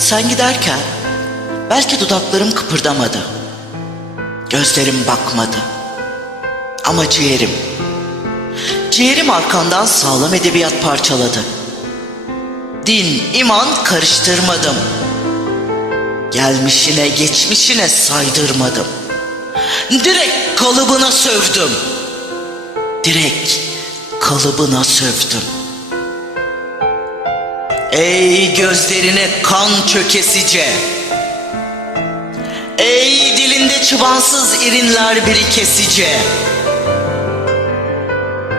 Sen giderken belki dudaklarım kıpırdamadı. Gözlerim bakmadı. Ama ciğerim, ciğerim arkandan sağlam edebiyat parçaladı. Din, iman karıştırmadım. Gelmişine geçmişine saydırmadım. Direkt kalıbına sövdüm. Direkt kalıbına sövdüm. Ey gözlerine kan çökesice. Ey dilinde çıbansız irinler birikesice.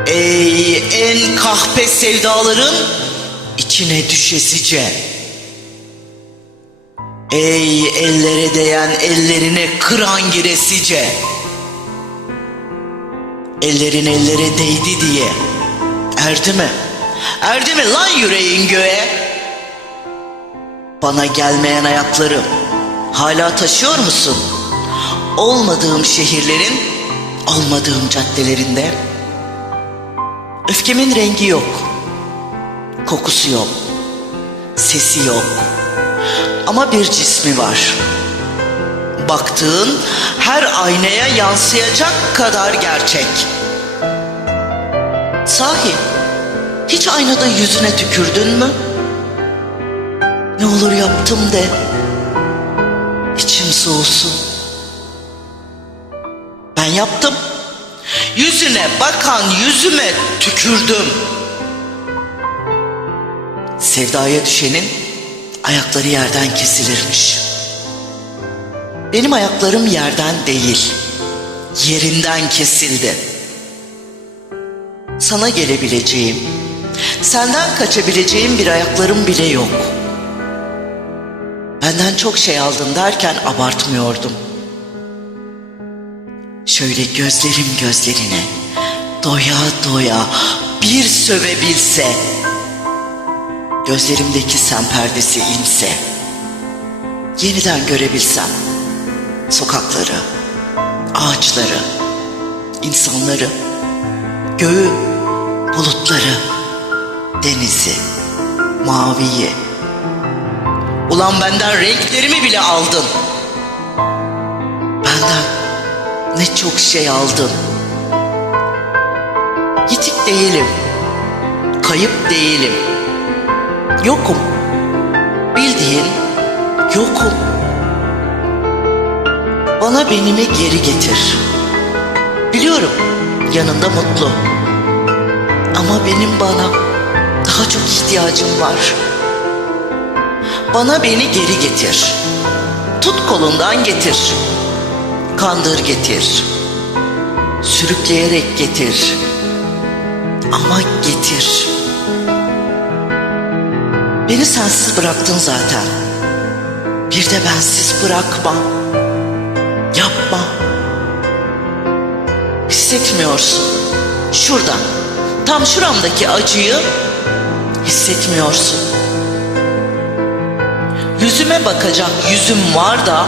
Ey en kahpe sevdaların içine düşesice. Ey ellere değen ellerine kıran giresice. Ellerin ellere değdi diye. Erdi mi? Erdi mi lan yüreğin göğe? Bana gelmeyen ayakları hala taşıyor musun? Olmadığım şehirlerin, olmadığım caddelerinde. Öfkemin rengi yok. Kokusu yok. Sesi yok. Ama bir cismi var. Baktığın her aynaya yansıyacak kadar gerçek. Sahi, hiç aynada yüzüne tükürdün mü? Ne olur yaptım de, içim soğusun. Ben yaptım. Yüzüne bakan yüzüme tükürdüm. Sevdaya düşenin ayakları yerden kesilirmiş. Benim ayaklarım yerden değil, yerinden kesildi. Sana gelebileceğim, senden kaçabileceğim bir ayaklarım bile yok. Benden çok şey aldın derken abartmıyordum. Şöyle gözlerim gözlerine, doya doya bir sövebilse, gözlerimdeki sen perdesi inse, yeniden görebilsem sokakları, ağaçları, insanları, göğü, bulutları, denizi, maviyi. Ulan benden renklerimi bile aldın. Benden ne çok şey aldın. Yitik değilim. Kayıp değilim. Yokum. Bildiğin yokum. Bana benimi geri getir. Biliyorum yanında mutlu. Ama benim bana daha çok ihtiyacım var. Bana beni geri getir. Tut kolundan getir. Kandır getir. Sürükleyerek getir. Ama getir. Beni sensiz bıraktın zaten. Bir de bensiz bırakma. Yapma. Hissetmiyorsun. Şurada, tam şuramdaki acıyı hissetmiyorsun. Yüzüme bakacak yüzüm var da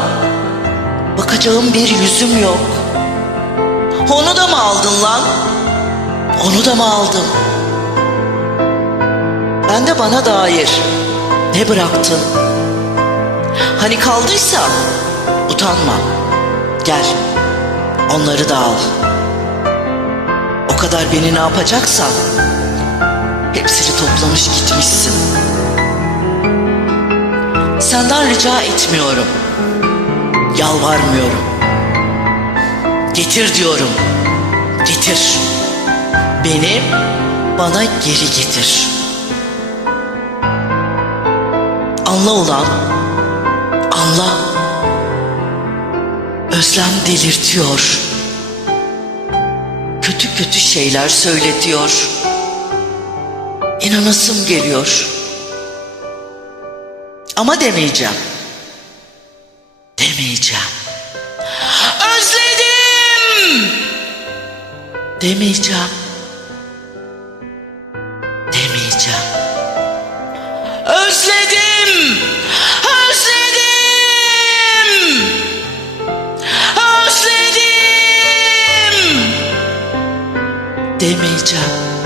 bakacağım bir yüzüm yok. Onu da mı aldın lan? Onu da mı aldın? Ben de bana dair ne bıraktın? Hani kaldıysa utanma. Gel onları da al. O kadar beni ne yapacaksan hepsini toplamış gitmişsin. Senden rica etmiyorum. Yalvarmıyorum. Getir diyorum. Getir. Beni bana geri getir. Anla ulan. Anla. Özlem delirtiyor. Kötü kötü şeyler söyletiyor. İnanasım geliyor. Ama demeyeceğim. Demeyeceğim. Özledim! Demeyeceğim. Demeyeceğim. Özledim! Özledim! Özledim! Demeyeceğim.